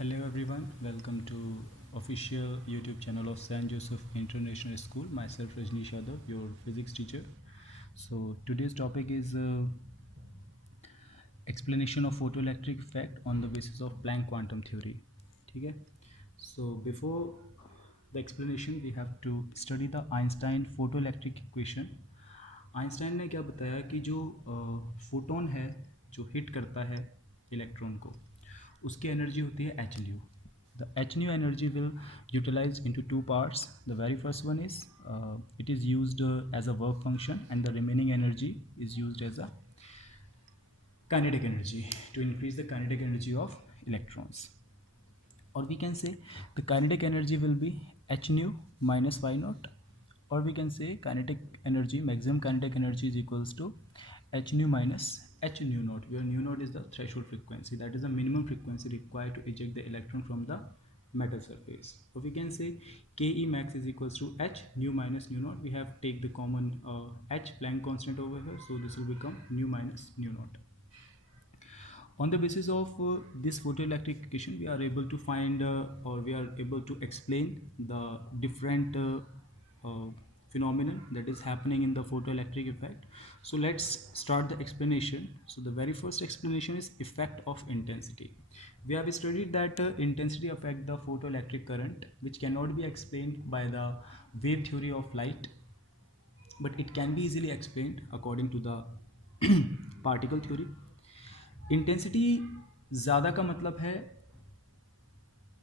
Hello everyone, welcome to official YouTube channel of San Joseph International School. Myself Rajneesh Yadav, your physics teacher. So today's topic is explanation of photoelectric effect on the basis of Planck quantum theory. ठीक है? So before the explanation we have to study the Einstein photoelectric equation. Einstein ने क्या बताया कि जो फोटोन है जो हिट करता है इलेक्ट्रॉन को उसकी एनर्जी होती है H new. The h nu energy will utilize into two parts. The very first one is it is used as a work function, and the remaining energy is used as a kinetic energy to increase the kinetic energy of electrons. Or we can say the kinetic energy will be h nu minus y naught, or we can say kinetic energy, maximum kinetic energy is equals to h nu minus h nu naught, where nu naught is the threshold frequency, that is the minimum frequency required to eject the electron from the metal surface. Or we can say Ke max is equals to h nu minus nu naught. We have take the common h Planck constant over here, so this will become nu minus nu naught. On the basis of this photoelectric equation, we are able to find or we are able to explain the different phenomenon that is happening in the photoelectric effect. So let's start the explanation. So the very first explanation is effect of intensity. We have studied that intensity affect the photoelectric current, which cannot be explained by the wave theory of light, but it can be easily explained according to the particle theory. Intensity ज़्यादा का मतलब है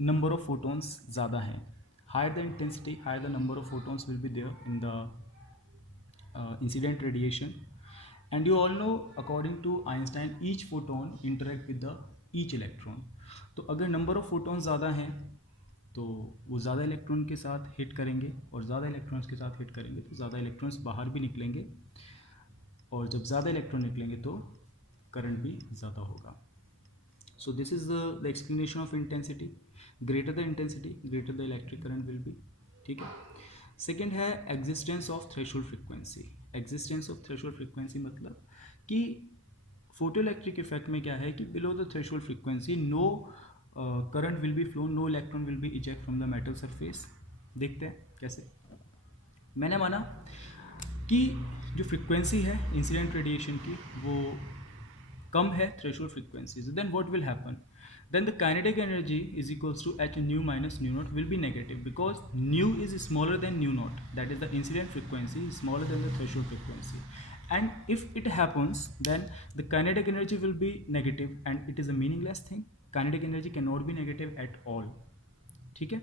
number of photons ज़्यादा हैं. Higher the intensity, higher the number of photons will be there in the incident radiation. And you all know according to Einstein each photon interact with the each electron. तो अगर number of photons ज़्यादा हैं तो वो ज़्यादा इलेक्ट्रॉन के साथ हिट करेंगे, और ज़्यादा इलेक्ट्रॉन्स के साथ हिट करेंगे तो ज़्यादा इलेक्ट्रॉन्स बाहर भी निकलेंगे, और जब ज़्यादा इलेक्ट्रॉन निकलेंगे तो करंट भी ज़्यादा होगा. So this is the explanation of intensity. Greater the intensity greater the electric current will be. ठीक है. सेकेंड है existence of threshold frequency. Existence of threshold frequency मतलब कि फोटोइलेक्ट्रिक इफेक्ट में क्या है कि below the threshold frequency no current will be flow, no electron will be eject from the metal surface. देखते हैं कैसे. मैंने माना कि जो फ्रिक्वेंसी है इंसिडेंट रेडिएशन की वो कम है थ्रेशोल्ड फ्रीक्वेंसी से, then what will happen, then the kinetic energy is equals to H nu minus nu naught will be negative, because nu is smaller than nu naught, that is the incident frequency smaller than the threshold frequency. And if it happens, then the kinetic energy will be negative, and it is a meaningless thing. Kinetic energy cannot be negative at all. ठीक है.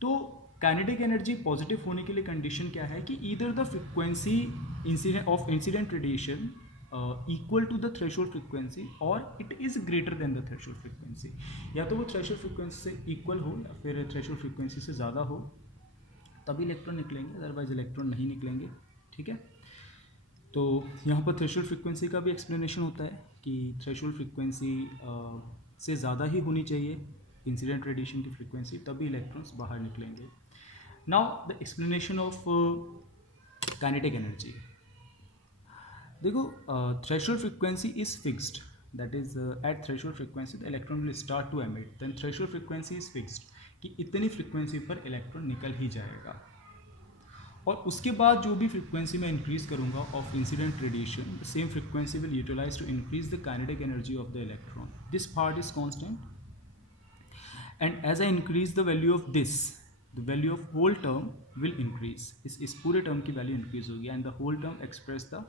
तो kinetic energy positive होने के लिए कंडीशन क्या है कि either the frequency incident radiation equal to the threshold frequency, और it is greater than the threshold frequency. या तो वो थ्रेशोल्ड फ्रिक्वेंसी से इक्वल हो या फिर थ्रेशोल्ड फ्रिक्वेंसी से ज़्यादा हो, तभी इलेक्ट्रॉन निकलेंगे, अदरवाइज इलेक्ट्रॉन नहीं निकलेंगे. ठीक है. तो यहाँ पर थ्रेशोल्ड फ्रिक्वेंसी का भी एक्सप्लेनेशन होता है कि थ्रेशोल्ड फ्रिक्वेंसी से ज़्यादा ही होनी चाहिए इंसिडेंट रेडिएशन की फ्रिक्वेंसी, तभी इलेक्ट्रॉन्स बाहर निकलेंगे. Now the explanation of kinetic energy. देखो, threshold frequency is fixed, that is at threshold frequency the electron will start to emit, then threshold frequency is fixed कि इतनी फ्रिक्वेंसी पर इलेक्ट्रॉन निकल ही जाएगा. और उसके बाद जो भी फ्रिक्वेंसी मैं इंक्रीज करूंगा of incident radiation, the same frequency will utilise to increase the kinetic energy of the electron. This part is constant, and as I increase the value of this, the value of whole term will increase. इस पूरे term की value increase होगी, and the whole term express the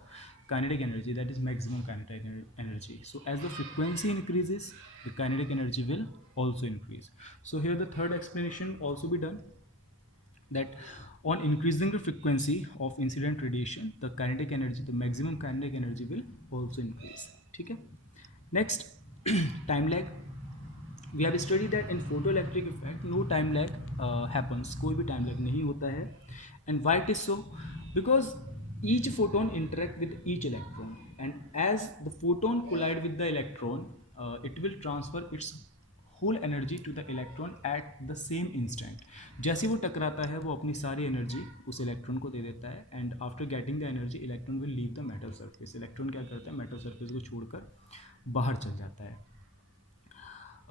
kinetic energy, that is maximum kinetic energy. So as the frequency increases, the kinetic energy will also increase. So here the third explanation also be done, that on increasing the frequency of incident radiation, the kinetic energy, the maximum kinetic energy will also increase. ठीक है. Next, time lag. We have studied that in photoelectric effect no time lag happens. कोई भी time lag नहीं होता है. And why it is so? Because each photon interact with each electron, and as the photon collide with the electron, it will transfer its whole energy to the electron at the same instant. जैसे वो टकराता है वो अपनी सारी एनर्जी उस इलेक्ट्रॉन को दे देता है, and after getting the energy electron will leave the metal surface. Electron क्या करता है, मेटल सरफेस को छोड़कर बाहर चल जाता है.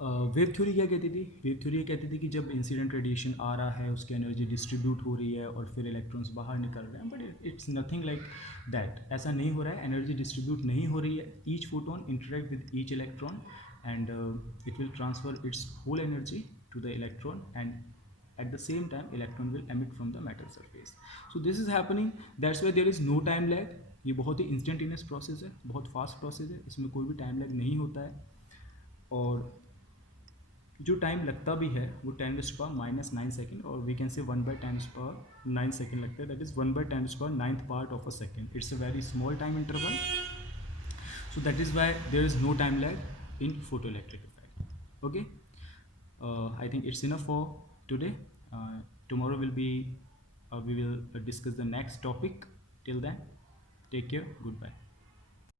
वेव थ्योरी क्या कहती थी? वेव थ्योरी ये कहती थी कि जब इंसिडेंट रेडिएशन आ रहा है, उसकी एनर्जी डिस्ट्रीब्यूट हो रही है और फिर इलेक्ट्रॉन्स बाहर निकल रहे हैं, but it's nothing like that. ऐसा नहीं हो रहा है, एनर्जी डिस्ट्रीब्यूट नहीं हो रही है। Each photon interact with each electron and it will transfer its whole energy to the electron, and at the same time electron will emit from the metal surface. So this is happening, that's why there is no time lag. ये बहुत ही instantaneous process है, बहुत fast process है, इसमें कोई भी time lag नहीं होता है। और जो टाइम लगता भी है वो 10⁻⁹ और वी कैन से 1/10⁹ लगता है, that is 1/10⁹ part of a second. It's a very small time interval, so that is why there is no time lag in photoelectric effect. Okay, I think it's enough for today. Tomorrow will be we will discuss the next topic. Till then, take care, goodbye.